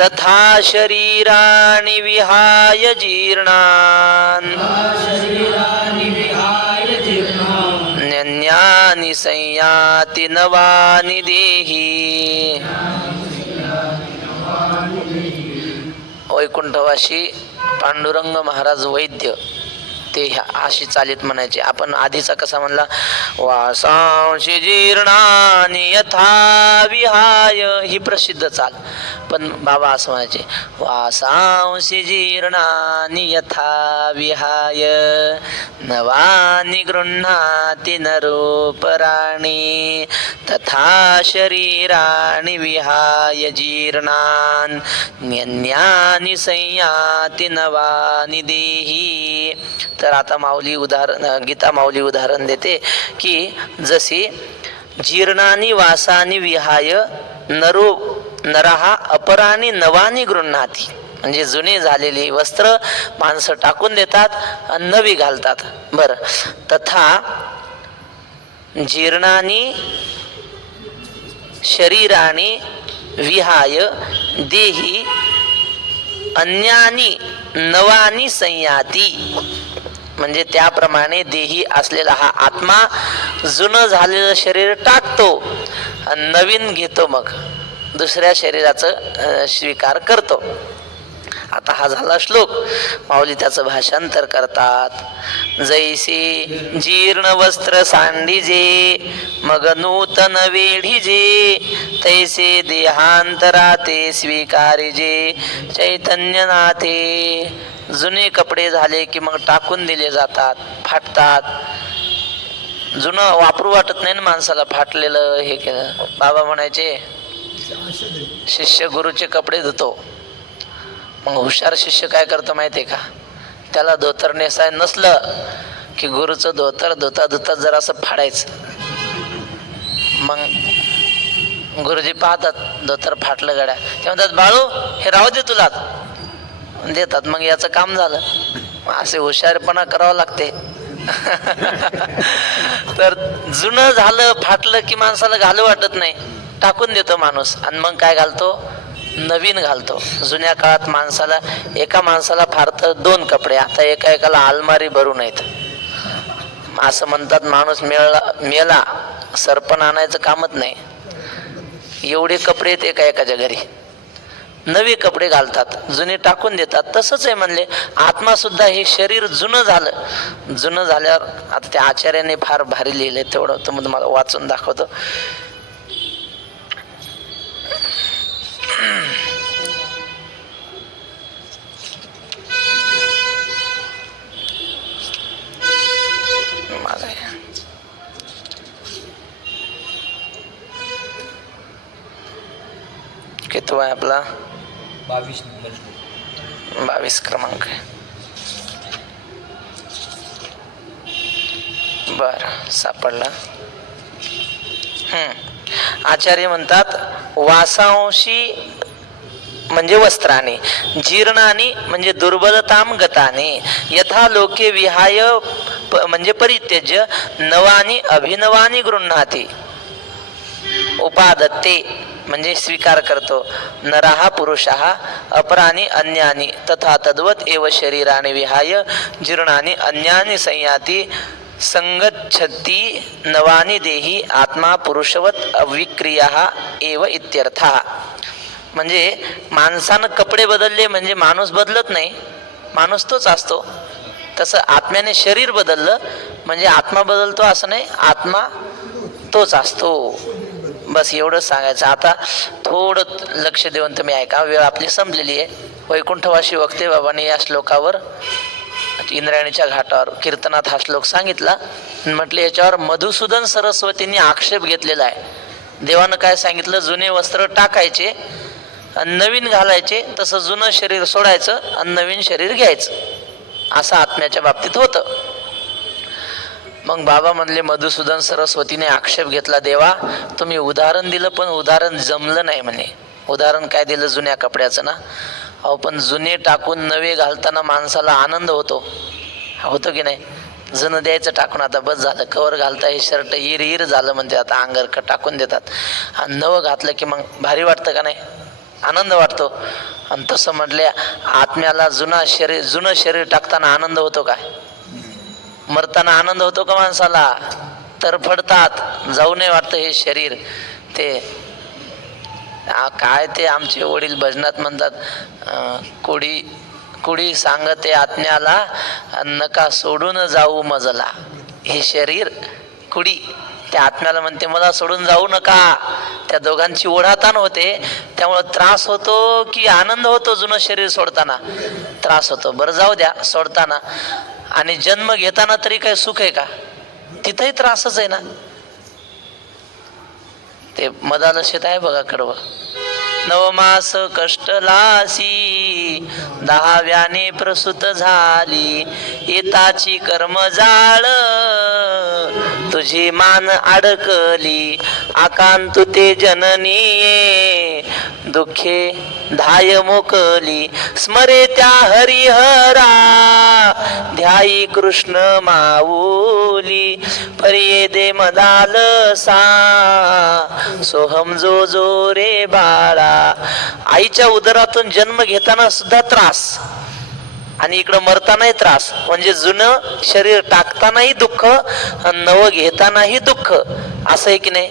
तथा शरीराणि विहाय जीर्णान् नन्यानि संयाति नवानि देहि. वैकुंठवासी पांडुरंग महाराज वैद्य ते अशी चालीत म्हणायचे. आपण आधीचा कसा म्हणला, वासांशी जीर्णानि यथा विहाय, ही प्रसिद्ध चाल. पण बाबा असं म्हणायचे, वासांशी जीर्णानि यथा विहाय, नवानि गृह्णाति नरोपराणि, तथा शरीराणि विहाय जीर्णान् न्यन्यानि संयाति नवानि देहि. तर आता माऊली उदाहरण, गीता माऊली उदाहरण देते की जशी जीर्णानी वासानी विहाय नरहा अपराणी नवानी गृह्णाती, म्हणजे जुने झालेली वस्त्र माणसं टाकून देतात आणि नवी घालतात. बर, तथा जीर्णानी शरीराणी विहाय देही अन्यानी नवानी संयाती, म्हणजे त्याप्रमाणे देही असलेला हा आत्मा जुनं झालेलं शरीर टाकतो आणि नवीन घेतो, मग दुसऱ्या शरीराचं स्वीकार करतो. आता हा झाला श्लोक. माऊली त्याचं भाषांतर करतात. जैसे जीर्ण वस्त्र सांडिजे मग नूतन वेढीजे, तैसे देहांतराते स्वीकारिजे चैतन्यनाथे. जुने कपडे झाले की मग टाकून दिले जातात, फाटतात. जुनं वापरू वाटत नाही ना माणसाला, फाटलेलं हे केलं. बाबा म्हणायचे शिष्य गुरुचे कपडे धुतो. मग हुशार शिष्य काय करतो माहितीये का, त्याला धोतर नेसाय नसलं की गुरुचं धोतर धुता धुता जरासं फाडायचं. मग गुरुजी पाहतात धोतर फाटलं गड्या, ते म्हणतात बाळू हे राहू दे तुला, देतात. मग याचं काम झालं. असे हुशारपणा करावं लागते. तर जुनं झालं फाटलं की माणसाला घालू वाटत नाही, टाकून देतो माणूस. आणि मग काय घालतो, नवीन घालतो. जुन्या काळात माणसाला, एका माणसाला फार तर 2 कपडे, आता एका अलमारी भरून आहेत. असं म्हणतात माणूस मेला सरपण आणायचं कामच नाही, एवढे कपडे आहेत एकाच्या घरी. नवे कपडे घालतात, जुने टाकून देतात. तसंच आहे म्हणले आत्मा सुद्धा. हे शरीर जुनं झाल्यावर, आता त्या आचार्याने फार भारी लिहिलंय, तेवढं तर तुम्हाला वाचून दाखवतो. किती आहे आपला 22 क्रमांक आहे. बर सापडला. आचार्य म्हणतात वासांशी म्हणजे वस्त्राने, जीर्णानी म्हणजे दुर्बलताम गताने, यथा लोके विहाय म्हणजे परित्यज्य, नवानी अभिनवानी गृह्णाती, उपादत्ते म्हणजे स्वीकार करतो. नराहा पुरुषाः अपराणी अन्यानी तथा तद्वत एव शरीराने विहाय जीर्णानी अन्यानी संयाती संगच्छती नवानी देही आत्मा पुरुषवत अविक्रिया एव इत्यर्थः. म्हणजे माणसानं कपडे बदलले म्हणजे माणूस बदलत नाही, माणूस तोच असतो. तसं आत्म्याने शरीर बदललं म्हणजे आत्मा बदलतो असं नाही, आत्मा तोच असतो. बस एवढंच सांगायचं. आता थोडं लक्ष देऊन तुम्ही ऐका, वेळ आपली संपलेली आहे. वैकुंठवासी वक्ते बाबांनी या श्लोकावर इंद्रायणीच्या घाटावर कीर्तनात हा श्लोक सांगितला. म्हटले याच्यावर मधुसूदन सरस्वतींनी आक्षेप घेतलेला आहे. देवानं काय सांगितलं, जुने वस्त्र टाकायचे आणि नवीन घालायचे, तसं जुनं शरीर सोडायचं आणि नवीन शरीर घ्यायचं, असं आत्म्याच्या बाबतीत होतं. मग बाबा म्हणले, मधुसूदन सरस्वतीने आक्षेप घेतला, देवा तुम्ही उदाहरण दिलं पण उदाहरण जमलं नाही म्हणे. उदाहरण काय दिलं, जुन्या कपड्याचं ना. अहो पण जुने टाकून नवे घालताना माणसाला आनंद होतो की नाही. जुनं द्यायचं टाकून, आता बस झालं, कवर घालता हे शर्ट इर झालं म्हणते, आता अंगरक टाकून देतात. आणि नवं घातलं की मग भारी वाटतं का नाही, आनंद वाटतो. आणि तसं म्हटले आत्म्याला जुनं शरीर टाकताना आनंद होतो काय, मरताना आनंद होतो का माणसाला, तरफडतात, जाऊ नये वाटतं हे शरीर. ते काय ते आमचे वडील भजनात म्हणतात, कुडी सांगते आत्म्याला नका सोडून जाऊ मजला. हे शरीर कुडी त्या आत्म्याला म्हणते मला सोडून जाऊ नका. त्या दोघांची ओढाताण होते, त्यामुळं त्रास होतो की आनंद होतो. जुनं शरीर सोडताना त्रास होतो, बरं जाऊ द्या सोडताना. आणि जन्म घेताना तरी काही सुख आहे का, तिथंही त्रासच आहे ना. ते मदालक्षित आहे बघा कडवं. नवमास कष्टलासी 10व्याने प्रसूत झाली, येताची कर्मजाळ तुझी मान अडकली. आकांतुते जननीये दुःखे धाय मोकली. स्मरे त्या हरिहरा ध्यायी कृष्ण माऊली. पर्ये दे मदालसा सोहम जो जो रे बाळा. आईच्या उदरातून जन्म घेताना सुद्धा त्रास आणि इकडं मरतानाही त्रास. म्हणजे जुनं शरीर टाकतानाही दुःख आणि नवं घेतानाही दुःख, असं आहे की नाही.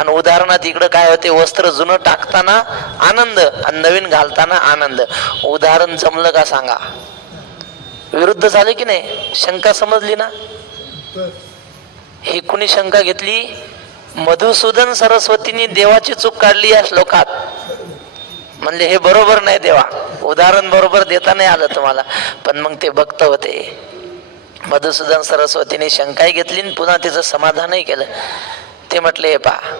आणि उदाहरणात इकडं काय होते, वस्त्र जुनं टाकताना आनंद आणि नवीन घालताना आनंद. उदाहरण जमलं का सांगा? विरुद्ध झाले की नाही? शंका समजली ना? तर ही कुणी शंका घेतली? मधुसूदन सरस्वतींनी देवाची चूक काढली या श्लोकात. म्हणले हे बरोबर नाही देवा, उदाहरण बरोबर देता नाही आलं तुम्हाला. पण मग ते भक्त होते. मधुसूदन सरस्वतीने शंकाही घेतली आणि पुन्हा तिचं समाधानही केलं. ते म्हटले हे पहा,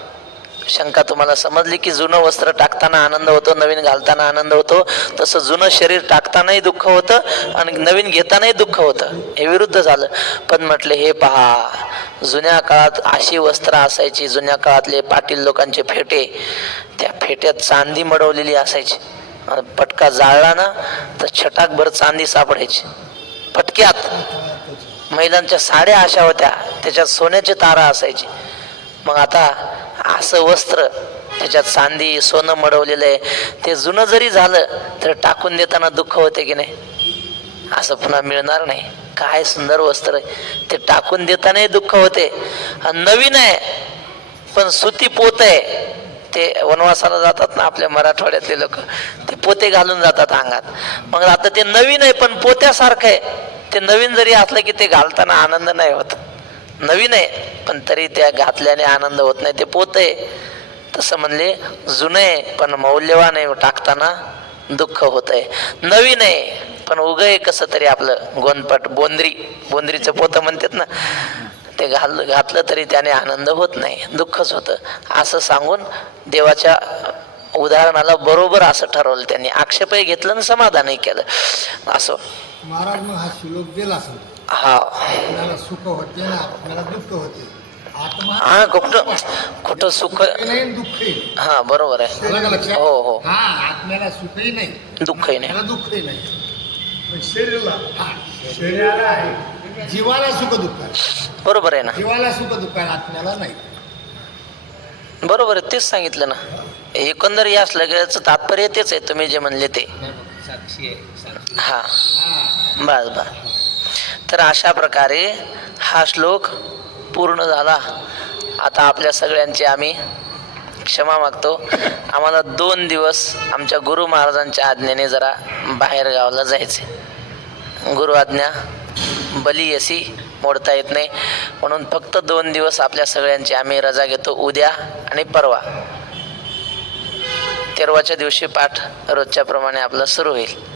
शंका तुम्हाला समजली की जुनं वस्त्र टाकताना आनंद होतो, नवीन घालताना आनंद होतो. तसं जुनं शरीर टाकतानाही दुःख होतं आणि नवीन घेतानाही दुःख होतं. हे विरुद्ध झालं. पण म्हटले हे पहा, जुन्या काळात अशी वस्त्र असायची, जुन्या काळातले पाटील लोकांचे फेटे, त्या फेट्यात चांदी मडवलेली असायची. पटका जाळला ना तर छटाकभर चांदी सापडायची पटक्यात. महिलांच्या साड्या अशा होत्या, त्याच्यात सोन्याची तारा असायची. मग आता असं वस्त्र त्याच्यात चांदी सोनं मडवलेलं आहे, ते जुनं जरी झालं तर टाकून देताना दुःख होते की नाही? असं पुन्हा मिळणार नाही. काय सुंदर वस्त्र आहे, ते टाकून देतानाही दुःख होते. आणि नवीन आहे पण सुती पोत आहे. ते वनवासाला जातात ना आपल्या मराठवाड्यातले लोक, ते पोते घालून जातात अंगात. मग आता ते नवीन आहे पण पोत्यासारखं आहे. ते नवीन जरी असलं की ते घालताना आनंद नाही होत. नवीन आहे पण तरी त्या घातल्याने आनंद होत नाही, ते पोत आहे. तसं म्हणले जुनं आहे पण मौल्यवान आहे, टाकताना दुःख होत आहे. नवीन आहे पण उग आहे कसं तरी आपलं गोंदपट, बोंद्रीचं पोतं म्हणतात ना, ते घातलं तरी त्याने आनंद होत नाही, दुःखच होतं. असं सांगून देवाच्या उदाहरणाला बरोबर असं ठरवलं त्यांनी. आक्षेपही घेतलं आणि समाधानही केलं. असं महाराज मग हा श्लोक दिला असेल. हा आपल्याला सुख होते ना आपल्याला दुःख होते. आत्मा हा कुठं सुख नाही दुःखही. हा बरोबर आहे. आलं का लक्षात? हो हो, हा, आत्म्याला सुखही नाही, दुःखही नाही. त्याला दुःखही नाही. पण शरीराला आहे, जीवाला सुख दुःख आहे. बरोबर आहे ना, जीवाला सुख दुःख आहे, आत्म्याला नाही. बरोबर आहे. तेच सांगितलं ना. एकंदर या श्लोकाचं तात्पर्य तेच आहे, तुम्ही जे म्हणले ते. हा बस बस. तर अशा प्रकारे हा श्लोक पूर्ण झाला. आता आपल्या सगळ्यांची आम्ही क्षमा मागतो. आम्हाला 2 दिवस आमच्या गुरु महाराजांच्या आज्ञेने जरा बाहेर गावाला जायचे. गुरु आज्ञा बली अशी मोडता येत नाही, म्हणून फक्त 2 दिवस आपल्या सगळ्यांची आम्ही रजा घेतो. उद्या आणि परवा 13व्याच्या दिवशी पाठ रोजच्या प्रमाणे आपला सुरू होईल.